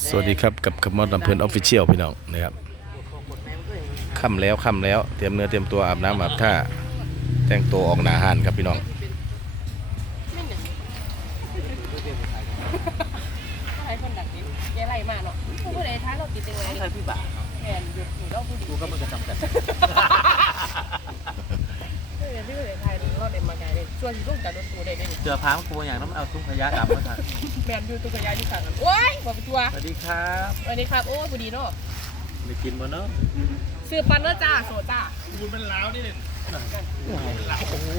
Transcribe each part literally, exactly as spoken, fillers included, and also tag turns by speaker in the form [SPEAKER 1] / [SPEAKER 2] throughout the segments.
[SPEAKER 1] สวัสดีครับกับคำมอดลำเพลินออฟฟิเชียลพี่น้องนะครับค่ำแล้วค่ำแล้วเตรียมเนื้อเตรียมตัวอาบน้ำอาบท่าแต่งตัวออกหนาหานครับพี่น้อง
[SPEAKER 2] ใครคนดักดิแกไล่มาเนาะผู้ใดท้าเราติดยังไงใครพี่บ่าแอนหยุดหนูเราผู้ดีกูก็มันจะจำกัดเฮ้ยพี่เลยไทยเราเด็ดมาไงเลยชวนลูกจากรถตู้ได้เลย
[SPEAKER 3] เจอพามกูอย่างนั้นเอาตุ้งขยะดำมาสั่ง
[SPEAKER 2] แมนดูตัวขยะอยู่ข้างกันโอ้ยบอกไปตัว
[SPEAKER 3] สวัสดีครับ
[SPEAKER 2] สวัสดีครับโอ้ยผู้ดีเนาะ
[SPEAKER 3] ไม่กินมาเนาะ
[SPEAKER 2] ซื้อปันเนอร์จ้าโซจ้า
[SPEAKER 3] ดูมันล้าวนี่เลยล้าวโอ้โห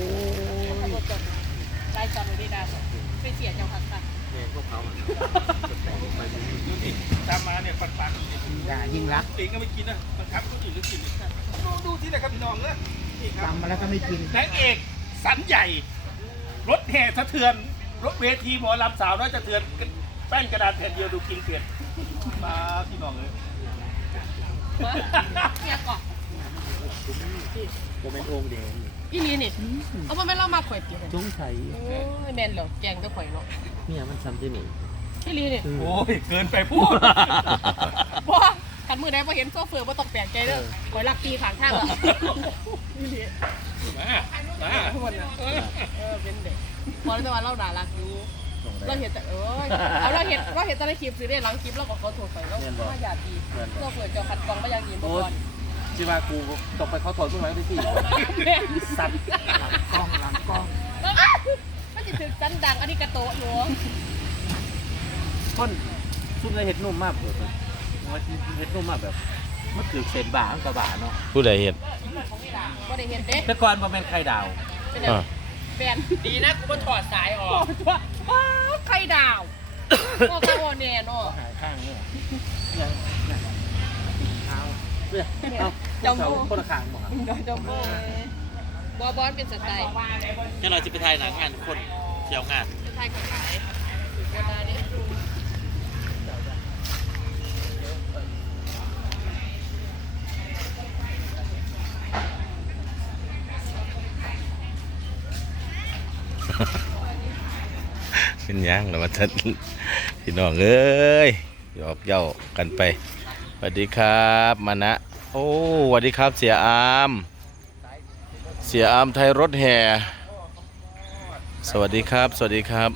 [SPEAKER 2] ได้จำไม่ได้ไปเสียจังหวัดค่ะ
[SPEAKER 3] เนี่ยพวกเขาดูสิตามมาเนี่ยปันปัน
[SPEAKER 4] อย่ายิ่งรัก
[SPEAKER 3] ติงก็ไม่กินนะบังคับก็กินหรือกินดูดูที่ไหนครับพี่น้องเนี่ย
[SPEAKER 4] ทำมาแล้วก็ไม่กิน
[SPEAKER 3] นางเอกสันใหญ่รถแห่สะเทือนรถเวทีหมอลำสาวน้อยสะเทือนแป้นกระดาษแผ่นเดียวดูกินเปลี่ยนมาพี่น้องเลย
[SPEAKER 2] เนี่ยเกาะ
[SPEAKER 3] โมเมนต์องแดง
[SPEAKER 2] อีนี่นี่เอามาไม่เล่ามาข่อยตีเลย
[SPEAKER 3] จงใส่
[SPEAKER 2] โอ้ยแมนเหรอแกงก็ข่อยเนาะ
[SPEAKER 3] เนี่ยมันซ้ำที่หนึ่ง
[SPEAKER 2] อีนี่นี่
[SPEAKER 3] โอ้ยเกินไปพูด
[SPEAKER 2] บ่ขันมือไหนพอเห็นโซเฟอร์บ่ต้องแปลกใจเด้อข่อยรักตีขางข้างอ่ะอีนี่
[SPEAKER 3] มามา
[SPEAKER 2] ทุกคนนะเออเป็นเด็กพอแล้วแต่ว่าเราด่ารักอยู่เราเห็นแต่เออเอาเราเห็นเราเห็นตอนในคลิปซื้อได้หลังคลิปเราก็เขาโทรใส่เราว่าอยากดีเราเปิดจอคัดกรองไม่ยังดีเมื่อก่อน
[SPEAKER 3] จิว่ากูตกไปเขาถอดพวกนั้นได้สิสัตว์หลังกล้องหลังกล้อง
[SPEAKER 2] มันจะถึงจันดังอันนี้กระโตะอยู่
[SPEAKER 3] คนซุ่มในเห็ดนุ่มมากเลยว่าเห็ดนุ่มมากแบบมันคือเศษบ่าอังกระบาเนาะ
[SPEAKER 1] ผู้ใดเห็น
[SPEAKER 2] ก็ได้เห็นเด้
[SPEAKER 3] แต่ก่อนมันเป็นไข่ดาว
[SPEAKER 2] เป็นดีนะกูมาถอดสายออกไข่ดาวก็ข้าวเนนอ่ะ
[SPEAKER 3] หายข้างเนี่ยเอาเอา
[SPEAKER 2] จมโบ้
[SPEAKER 3] คนละข้างบอกครับ
[SPEAKER 2] จมโบ้บอบอสเป็นสไตล์
[SPEAKER 3] จะเราจะไปถ่ายหนังงานคนเที่ยวงาน
[SPEAKER 2] จะถ่ายกับขายวันนี้
[SPEAKER 1] เป็นยังหรือว่าท่านพี่น้องเอ้ยหยอกเย้ากันไปสวัสดีครับมานะโอ้สวัสดีครับเสียอามเสียอามไทยรถแห่สวัสดีครับสวัสดีครับ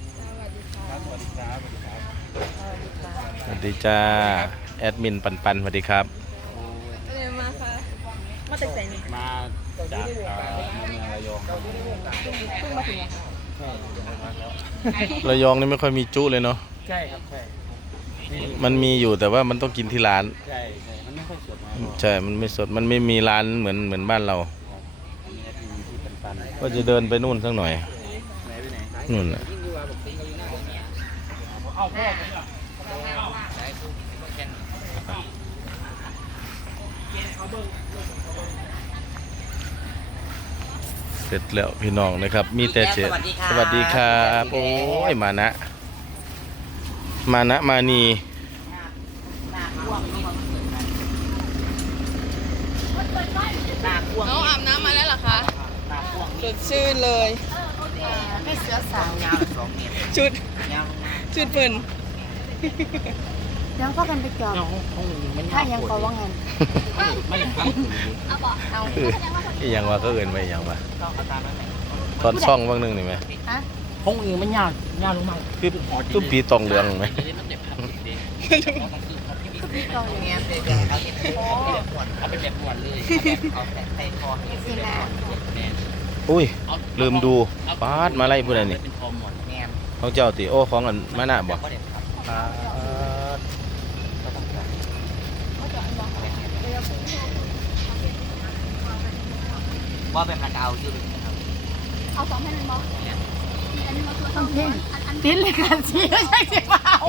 [SPEAKER 1] สวัสดีจ้าแอดมินปันปันสวัสดีครับ
[SPEAKER 2] อะไรมาคะมาจากไหนนี่
[SPEAKER 3] มาจากระยอง
[SPEAKER 2] เพิ่งมาถึง
[SPEAKER 1] ระยองนี่ไม่ค่อยมีจุเลยเนาะ
[SPEAKER 3] ใช่ครับใช่
[SPEAKER 1] มันมีอยู่แต่ว่ามันต้องกินที่ร้าน
[SPEAKER 3] ใช่ใช่มันไม่ค่อยสด
[SPEAKER 1] ใช่มันไม่สดมันไม่มีร้านเหมือนเหมือนบ้านเราก็จะเดินไปนู่นสักหน่อยนู่นแหละเสร็จแล้วพี่น้องนะครับมีแต่เฉยสวัสดีครับโอ้ยมานะมานะมานี
[SPEAKER 2] น้องอาบน้ำมาแล้วเหรอคะสดชื่นเลย
[SPEAKER 4] ไม่เสือสาวยาวสองเมตร
[SPEAKER 2] ชุดชุดเพิ่น
[SPEAKER 4] แล้วก็กันไปจอดถ้ายังก็ว่างั้น
[SPEAKER 1] เอาบอกเอาอีหยังว่าก็เอินไปอีหยังว่าตอนซ่องบ้างนึงนี่ไหม
[SPEAKER 4] ห้องอื่นมันยาวยาวลงมา
[SPEAKER 1] คือตุ้มปีตองเหลืองไหม
[SPEAKER 4] พี่ตองอย่างเงี้ย
[SPEAKER 3] เอาไปแบบหวานเลยเอาแต่ใส่คอ
[SPEAKER 4] สินะ
[SPEAKER 1] อุ้ยลืมดูปาดมาไล่ผู้ใดนี่ของเจ้าติโอ้ของอันมาหน้าบ่
[SPEAKER 3] ว่าเป็นมันเอาอยู่นะครับ
[SPEAKER 2] เอาสองแผ่นบอ
[SPEAKER 4] ต้องเพ่งติ้นเลยกันสิไม่ใช่สิเปล่า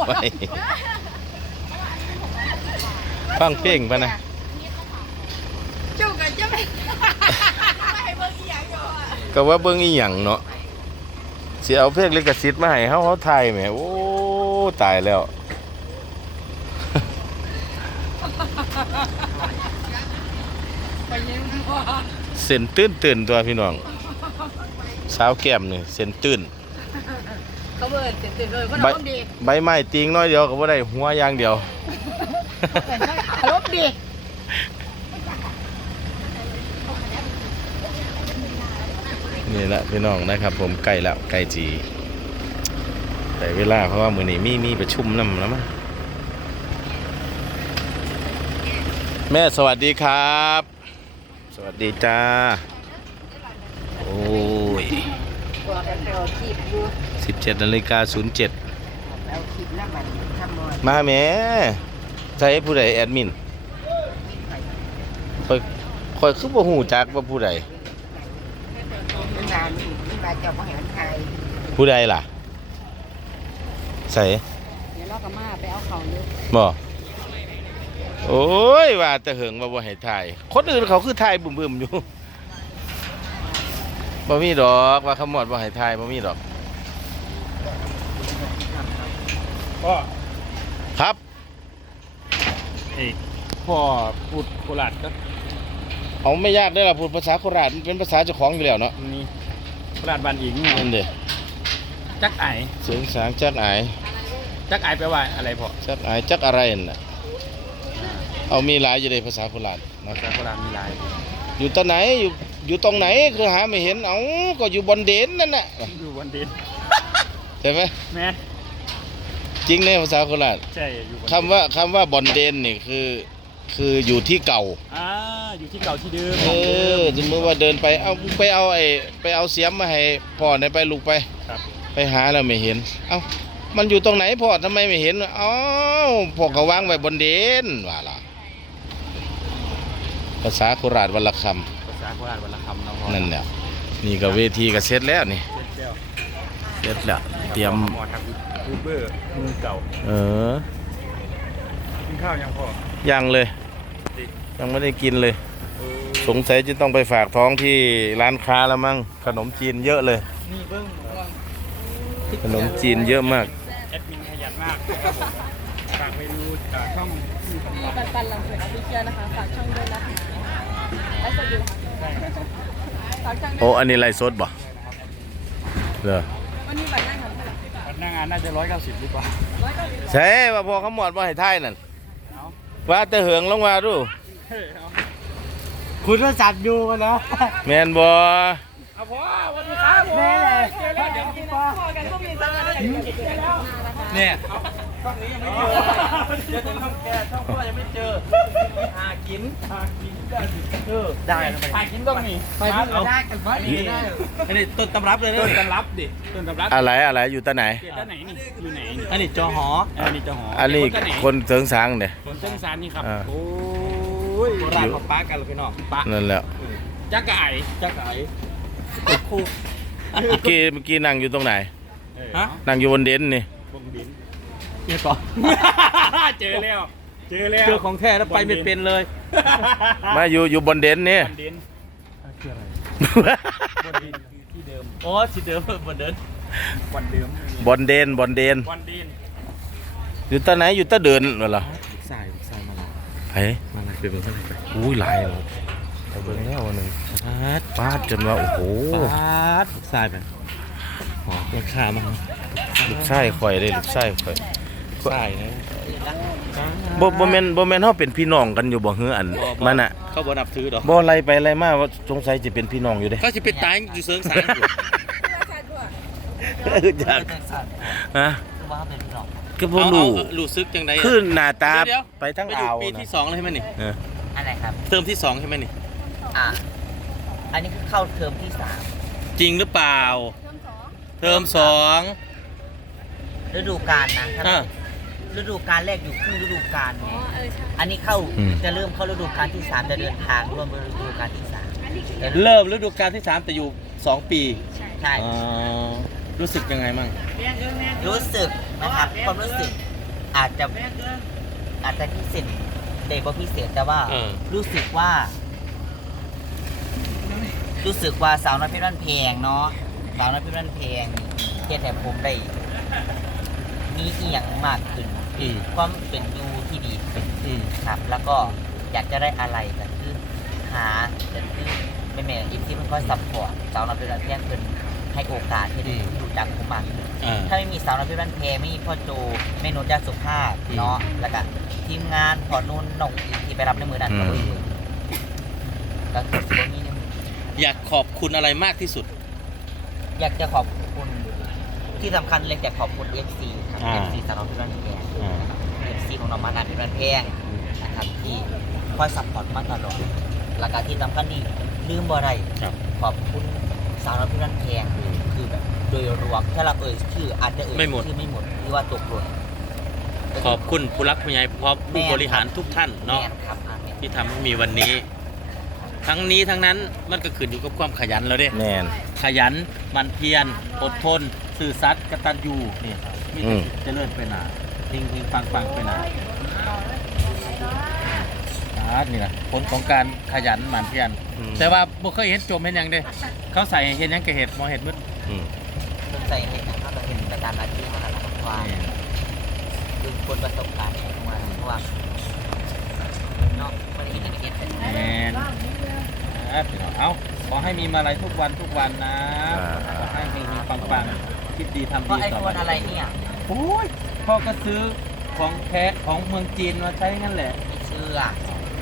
[SPEAKER 1] ฟังเพลงป่ะนะ
[SPEAKER 2] จุกกันจะไม่ให้เบิ้งอีหยังอยู่
[SPEAKER 1] ก็ว่าเบิ้งอีหยังเนาะเสียเอาเพลงลิขสิทธิ์มาให้เขาเขาไทยแหมโอ้ตายแล้วเส้นตื้นตื่นตัวพี่น้องสาวแก้มนี่เส้นตื้น
[SPEAKER 4] เขาเบิร์ดเต็มๆเลยก็
[SPEAKER 1] ใบ
[SPEAKER 4] อารมณ์ดี
[SPEAKER 1] ใบไม้ติงน้อยเดียวก็บ่ได้หัวอย่างเดียว
[SPEAKER 4] อารมณ์ดี
[SPEAKER 1] นี่แหละพี่น้องนะครับผมใกล้แล้วใกล้จีแต่เวลาเพราะว่ามือนี้มีมีประชุมนำแล้วมั้งแม่สวัสดีครับ สวัสดีจ้าโอ้ย
[SPEAKER 4] ตัวกันไปเอาขีบอยู่
[SPEAKER 1] สิบเจ็ดนาฬิกาศูนย์เจ็ด
[SPEAKER 4] เอาขีบแล้วมันทำมอย
[SPEAKER 1] มาแม่ใช้ผู้ใดแอดมินคอยคอยคือบ่ฮู้จักว่าผู้ใด
[SPEAKER 4] มันมานี่มันมาเจ้าพ่อแห่งไทย
[SPEAKER 1] ผู้ใดล่ะใส่
[SPEAKER 4] เดี๋ยวเราก็มาไปเอาเขาเลย
[SPEAKER 1] บ่โอ้ยว่าแต่เหิงว่าบ่ให้ถ่ายคนอื่นเขาคือถ่ายบึมๆอยู่บ่มีดอกว่าขมอดบ่ให้ถ่ายบ่มีดอก
[SPEAKER 3] ก็
[SPEAKER 1] ครับ
[SPEAKER 3] เอกพ่อพูดโคราชก็
[SPEAKER 1] เอาไม่ยากได้อล่ะพูดภาษาโคราชมันเป็นภาษาเจ้าของอยู่แล้วเนาะ
[SPEAKER 3] นี่โคราชบ้านอิง
[SPEAKER 1] นั่นเด้
[SPEAKER 3] จักไอ
[SPEAKER 1] เสียงสางจักอาย
[SPEAKER 3] จักไอแปลว่าอะไรพ่อ
[SPEAKER 1] จักอายจักอะไรนั่นน่ะเอามีหลายอยู่ในภาษาโคราชเนาะ
[SPEAKER 3] ภาษาโคราชมีหลาย
[SPEAKER 1] อยู่ตรงไหนอยู่อยู่ตรงไหนคือหาไม่เห็นเอ้าก็อยู่บนเด่นนั่นน่ะ
[SPEAKER 3] อยู่วันเด่น
[SPEAKER 1] ใช่ไหม
[SPEAKER 3] แม่
[SPEAKER 1] จริงในภาษาโคราช
[SPEAKER 3] ใช่อยู่วัน
[SPEAKER 1] คำว่าคำว่าบอนเด่นนี่คือคืออยู่ที่เก่า
[SPEAKER 3] อ่าอยู่ที่เก่าที่เดิม
[SPEAKER 1] เออสมมติว่าเดินไปเอาไปเอาไอ้ไปเอาเสียมมาให้พ่อในอยไปลูกไป
[SPEAKER 3] ครับ
[SPEAKER 1] ไปหาแล้วไม่เห็น เอ้ามันอยู่ตรงไหนพ่อทำไมไม่เห็นอ๋อพ่อก็วางไว้บนเด่นว่าล่ะภาษาโคราชวันละค
[SPEAKER 3] ภาษาโคราชวันละคำเนาะพ่อ
[SPEAKER 1] ำนั่นแหละนี่ก็เวทีก็เสร็จแล้วนี่
[SPEAKER 3] เจ้า
[SPEAKER 1] เสร็จแล้วเตรียม
[SPEAKER 3] หมอทำยูทูบเบอร์มือเก่า
[SPEAKER 1] เออ
[SPEAKER 3] กินข้าวยังพ่อ
[SPEAKER 1] ยังเลย ยังไม่ได้กินเลย สงสัยจะต้องไปฝากท้องที่ร้านค้าแล้วมั้งขนมจีนเยอะเลย
[SPEAKER 3] นี่เบิ้ง
[SPEAKER 1] ขนมจีนเยอะมาก
[SPEAKER 3] แอดมินขยันมากนะครับผมฝากไปดูอ่าช่องที่ทำงาน
[SPEAKER 2] ปันปันหลังเสืออภิเชียนะคะฝากช่องด้วยนะคะไลฟ์สดอยู่ค่ะฝากช่องด้
[SPEAKER 1] โอ้
[SPEAKER 2] วย
[SPEAKER 1] อันนี้ไลฟ์สดบ่เหรอ
[SPEAKER 2] วันนี้ใบหน้าทำเท่าไหร่
[SPEAKER 3] พนักงานน่าจะร้อยเก้าสิบหรือเปล่า
[SPEAKER 2] ร้อยเก้าสิบ
[SPEAKER 1] ใช่ว่าพอเขาหมดว่าให้ท่ายนั่น
[SPEAKER 3] เอา
[SPEAKER 1] ว่าแต่เหิงลงมาดู
[SPEAKER 3] เฮ้ยเอา
[SPEAKER 5] คุณโทรศัพท์อยู่กันแล้ว
[SPEAKER 1] แมนบ่
[SPEAKER 3] เอาพ่อสวัสดีครับ
[SPEAKER 5] แม่เลย
[SPEAKER 3] เจอแล้วเดี๋ยวกินพ่อ
[SPEAKER 2] พอกันก็มีสักอะไร
[SPEAKER 3] เนี่ย ช่องนี้ยังไม่เจอเดี๋ยวถึงช่องแกช่องพ่อยังไม่เจอหากินหากินได้เออได้หากินต้องมี
[SPEAKER 5] ไปพูดกันได้กันบ้างนี่ได้
[SPEAKER 3] อันนี้ต้นตำรับเลยต้นตำรับดิต้นตำรับ
[SPEAKER 1] อะไรอะไรอยู่ตาไหน
[SPEAKER 3] เกียรติไหนนี่อยู่ไหนนี่
[SPEAKER 5] อันนี้จอหอ
[SPEAKER 3] อันนี้เจ้าหอ
[SPEAKER 1] อันนี้
[SPEAKER 3] ค
[SPEAKER 1] คนเถิงสางเนี่ย
[SPEAKER 3] คนเจ้าสารนี่ครับ
[SPEAKER 1] อ่า
[SPEAKER 3] โอ้ยโบราณเขาป้ากันเลยพี่น้องป้า
[SPEAKER 1] นั่นแหละ
[SPEAKER 3] จักไก่จักไก่คู่
[SPEAKER 1] เมื่อกี้เมื่อกี้นั่งอยู่ตรงไหน
[SPEAKER 3] ฮะ
[SPEAKER 1] นั่งอยู่บนเด่นนี่
[SPEAKER 3] บงดิน
[SPEAKER 5] เกี่ยวก่อน
[SPEAKER 3] เจอแล้วเจอแล้ว
[SPEAKER 5] เจอของแท้แล้วไปไม่เป็นเลย
[SPEAKER 1] มาอยู่อยู่บนเด่นนี่
[SPEAKER 3] บนดินคืออะไรบนดินที่เดิม
[SPEAKER 5] อ๋อสิเดิมบนเดิน
[SPEAKER 3] วันเดิม
[SPEAKER 1] บนเด่นบนเด่น
[SPEAKER 3] วันดิน
[SPEAKER 1] อยู่ตาไหนอยู่ตาเดินเหรอ
[SPEAKER 5] สายสายมาแล้ว
[SPEAKER 1] ไผ
[SPEAKER 5] มาแล้วเป็นเท่าไหร่ไป
[SPEAKER 1] อุ้ยหลายเลยไปเบิ่งแล้ววันหนึง
[SPEAKER 5] ฟาด
[SPEAKER 1] ฟาดจนว่าโอ้โห
[SPEAKER 5] ฟาดสายไปหอราคามา
[SPEAKER 1] ลูกไส้ข่อยเลยลูกไส้ข่อย
[SPEAKER 5] สายนะ
[SPEAKER 1] บ่บ่แม่นบ่แม่นเฮาเป็นพี่น้องกันอยู่บ่เฮืออันมันน่ะ
[SPEAKER 5] เขาบ่นับถือดอก
[SPEAKER 1] บ่ไล่ไปไล่มาว่าสงสัยจะเป็นพี่น้องอยู่เด้
[SPEAKER 5] ก็จะไปตายอยู่เซิงสารอยู่
[SPEAKER 1] อยากฮะ
[SPEAKER 5] ว่าเป็นหรอก
[SPEAKER 1] ก็บ่รู้
[SPEAKER 5] รู้ซึกจังได
[SPEAKER 1] คือหน้าตา
[SPEAKER 5] เดี๋ยว
[SPEAKER 1] ไปทั้ง
[SPEAKER 5] ไปอยู่
[SPEAKER 1] อ่าว
[SPEAKER 5] ปี
[SPEAKER 1] นะ
[SPEAKER 5] ที่สองเลยใช่ไหมนี่
[SPEAKER 1] เออ
[SPEAKER 6] อะไรครับ
[SPEAKER 5] เทอมที่สองใช่ไหมนี่
[SPEAKER 6] อ่ะ อันนี้คือเข้าเทอมที่สาม
[SPEAKER 5] จริงหรือเปล่า เทอมสอง
[SPEAKER 6] ฤดูกาลนะครั
[SPEAKER 5] อ่า
[SPEAKER 6] ฤดูกาลแรกอยู่ครึ่งฤดูกาลไง
[SPEAKER 2] อ๋อเออใช่
[SPEAKER 6] อันนี้เข้า
[SPEAKER 1] อืม
[SPEAKER 6] จะเริ่มเข้าฤดูกาลที่สามจะเดินทางร่วมฤดูกาลที่สามแต่
[SPEAKER 5] เริ่มฤดูกาลที่สามแต่อยู่สองปี
[SPEAKER 6] ใช่
[SPEAKER 5] อ๋อรู้สึกยังไงมั่ง
[SPEAKER 6] รู้สึกนะครับความรู้สึกอาจจะอาจจะพิเศษเด็กว่าพิเศษแต่ว่า
[SPEAKER 5] เออ
[SPEAKER 6] รู้สึกว่า รู้สึกว่าสาวน้อยเพชรบ้านแพงเนาะสาวน้อยเพชรบ้านแพงเทียบแต่ผมได้มีเอียงมากขึ้น
[SPEAKER 5] อืม
[SPEAKER 6] ความเป็นอยูที่ดีขึ้น
[SPEAKER 5] อืม
[SPEAKER 6] ครับ แล้วก็อยากจะได้อะไรก็คือหาแต่คือไม่แม่อินที่มันก็ซัพพอร์ตสาวน้อยเพชรบ้านแพงเพิ่นให้โอกาสให้ได้รู้จักผมมากขึ้น
[SPEAKER 5] อ่า
[SPEAKER 6] ถ้าไม่มีสาวน้อยเพชรบ้านแพงไม่มีพ่อโจแม่นุชยาสุภาพ
[SPEAKER 5] อืม
[SPEAKER 6] เนาะแล้วก็ทีมงานพอนุ่นนงอีกที่ไปรับในมือนั้น
[SPEAKER 1] อืม
[SPEAKER 6] ก็เลยก็คือสิบนี้เนี่ย
[SPEAKER 5] อยากขอบคุณอะไรมากที่สุด
[SPEAKER 6] อยากจะขอบคุณที่สำคัญเลยอยากขอบคุณ เอฟ ซี ครับ
[SPEAKER 5] อ่า
[SPEAKER 6] เอฟ ซี สาวน้อยเพชรบ้านแพง
[SPEAKER 5] อ่า
[SPEAKER 6] เอฟ ซี ของน้องมานาเพชรบ้านแพงนะครับที่คอยซัพพอร์ตมาตลอดแล้วก็ที่สำคัญนี่ลืมบ่ได้
[SPEAKER 5] ครับ
[SPEAKER 6] ขอบคุณสาวน้อยเพชรบ้านแพงคือแบบโดยรวมถ้าเราเอ่ยชื่ออาจจะเอ่ย
[SPEAKER 5] ไม่หมด
[SPEAKER 6] ชื่อไม่หมดหรือว่าตกหล่น
[SPEAKER 5] ขอบคุณผู้รักผู้ใหญ่พร้อมผู้บริหารทุกท่านเนาะ
[SPEAKER 6] แม่ครับอ่าแม่น
[SPEAKER 5] ที่ทำให้มีวันนี้ ทั้งนี้ทั้งนั้นมันก็ขึ้นอยู่กับความขยันแล้วเด้
[SPEAKER 1] แม่น
[SPEAKER 5] ขยันหมันเพียรอดทนซื่อสัตย์กตัญญูนี่ครับมี
[SPEAKER 1] อื
[SPEAKER 5] แต่
[SPEAKER 1] ม
[SPEAKER 5] เจะเลื่อนไปหนาเฮงเฮงปังปังไปหนาอ่านี่แหละผลของการขยันหมั่นเพียร
[SPEAKER 1] อืม
[SPEAKER 5] แต่ว่าบ่เคยเห็นจมเห็นหยังเด้เขาใส่เห็นหยังก็เห็ดมอเห็ดมืด
[SPEAKER 1] อืม
[SPEAKER 6] ใส่ในการทำเราเห็นในการอาชีพของเราครับว่าคือคนประสบการณ์ของมันเพราะว่าเนาะไม่ได้เห็นอย่างเงี้ย
[SPEAKER 5] แมนครับพี่น้องเอาขอให้มีมาลัยทุกวันทุกวันนะ
[SPEAKER 1] อ่า
[SPEAKER 5] ขอให้เฮงเฮงปังปังคิดดีทำ
[SPEAKER 6] เพ
[SPEAKER 5] ดี
[SPEAKER 6] ราะไอ
[SPEAKER 5] ต่อ
[SPEAKER 6] โฟ
[SPEAKER 5] ไป
[SPEAKER 6] นอะไรเนี่ย
[SPEAKER 5] โอ้ยพ่อก็ซื้อของแท้ของเมืองจีนมาใช้งั้นแหละ
[SPEAKER 6] ไม่เชื่อ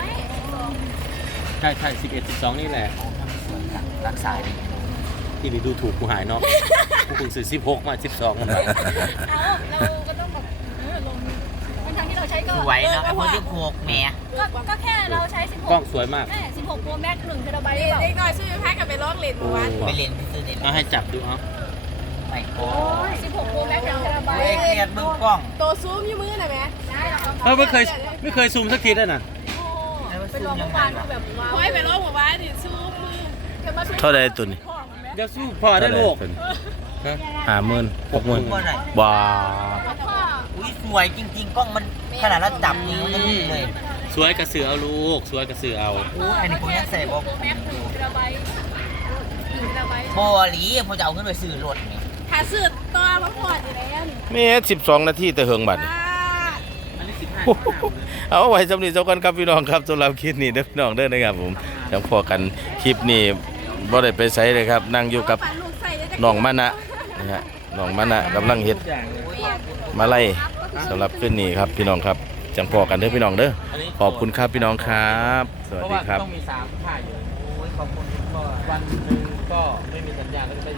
[SPEAKER 5] ใช่ใช่สิบเอ็ดสิบสองนี่แหละ
[SPEAKER 6] โอ้ทำสวยจังรักษาดี
[SPEAKER 5] ที่นี่ดูถูกกูหายเนาะ กูเพิ่งซื้อสิบหกมาสิบสองมัน
[SPEAKER 4] เอาเราก็ต้องแบบเออลงทั้งทางที่เราใช้ก็
[SPEAKER 6] สวยเนาะไอโฟนที่หกแม่
[SPEAKER 4] ก็ก็แค่เราใช้สิบห
[SPEAKER 5] กล้อง
[SPEAKER 4] ก
[SPEAKER 5] สวยมาก
[SPEAKER 4] แม่สิบหกโปรแม็กหนึ่งเทราไบต์หรือเปล่า
[SPEAKER 2] เด็กน้อยซื้อแพ็กกับไปลอกเล่นเมื่อวาน
[SPEAKER 6] ไปเรียนที่ซื้อเนี่ย
[SPEAKER 5] เอาให้จับดูเอา
[SPEAKER 6] ไม่โอ้
[SPEAKER 4] สิบหกโปรแม็กหนึ่งเทราไบ
[SPEAKER 6] เฮ้ย
[SPEAKER 4] ต์
[SPEAKER 6] เครียดมึงกล้อง
[SPEAKER 2] ตัวซูมอยู่มือน่ะแม่
[SPEAKER 5] เออไม่เคยไม่เคยซูมสักทีได้น่ะ
[SPEAKER 4] ไปลองเมื่อวานก็แบบว้าว
[SPEAKER 2] คอยไปลอกเมื่อวานนี่ซูมมือเดี๋ยวมาซูม
[SPEAKER 1] เท่าใดตัวนี้
[SPEAKER 2] พ่อมันแม่
[SPEAKER 5] เดี๋ยวสู้พอได้ลูก
[SPEAKER 1] เท่าใตัวนี้
[SPEAKER 5] ฮะ
[SPEAKER 1] ห้าหมื่นหกหมื่น
[SPEAKER 6] ว่าไหน
[SPEAKER 1] ว้า
[SPEAKER 2] พ่อ
[SPEAKER 6] อุ้ยสวยจริง ๆ กล้องมันขนาดเราจับนิ้วยังนี่เลย
[SPEAKER 5] สวยกระสือเอาลูก สวยกระสือเอา
[SPEAKER 6] อู้อันนี้ผมยังใส่บอก
[SPEAKER 4] โปรแม็กหนึ่งเทราไบต์หนึ่งเทราไบต์
[SPEAKER 6] บอหลีผมจะเอาเงินไปซื้อรถนี่
[SPEAKER 2] หาซื้อตัวมาพอดอยู่แล้วนี่
[SPEAKER 1] แม่สิบสองนาทีแต่เฮิงบัด
[SPEAKER 2] ป้า
[SPEAKER 5] อันนี้สิบห้า
[SPEAKER 1] เอาไว้สำหรับเจ้ากันครับพี่น้องครับสำหรับคลิปนี้เด้อพี่น้องเด้อนะครับผมยังพอกันคลิปนี้บ่ได้ไปไสเลยครับ นั่งอยู่กับ
[SPEAKER 2] ปั่นลูกใส่จะ
[SPEAKER 1] น้องมะนะนะฮะน้องมะนะกำลังเฮ็ด
[SPEAKER 5] อย่างเลย
[SPEAKER 1] มาไล่สำหรับคืนนี้ครับพี่น้องครับจังพอกันเด้อพี่น้องเด้อขอบคุณครับพี่น้องครับ สวัส
[SPEAKER 5] เพราะ
[SPEAKER 1] ดี
[SPEAKER 5] ว่า
[SPEAKER 1] ครับ
[SPEAKER 5] ต้องมีสามท่าอยู่
[SPEAKER 6] โอ้ยขอบคุณพ่อ
[SPEAKER 5] วันหนึ่งก็ไม่มี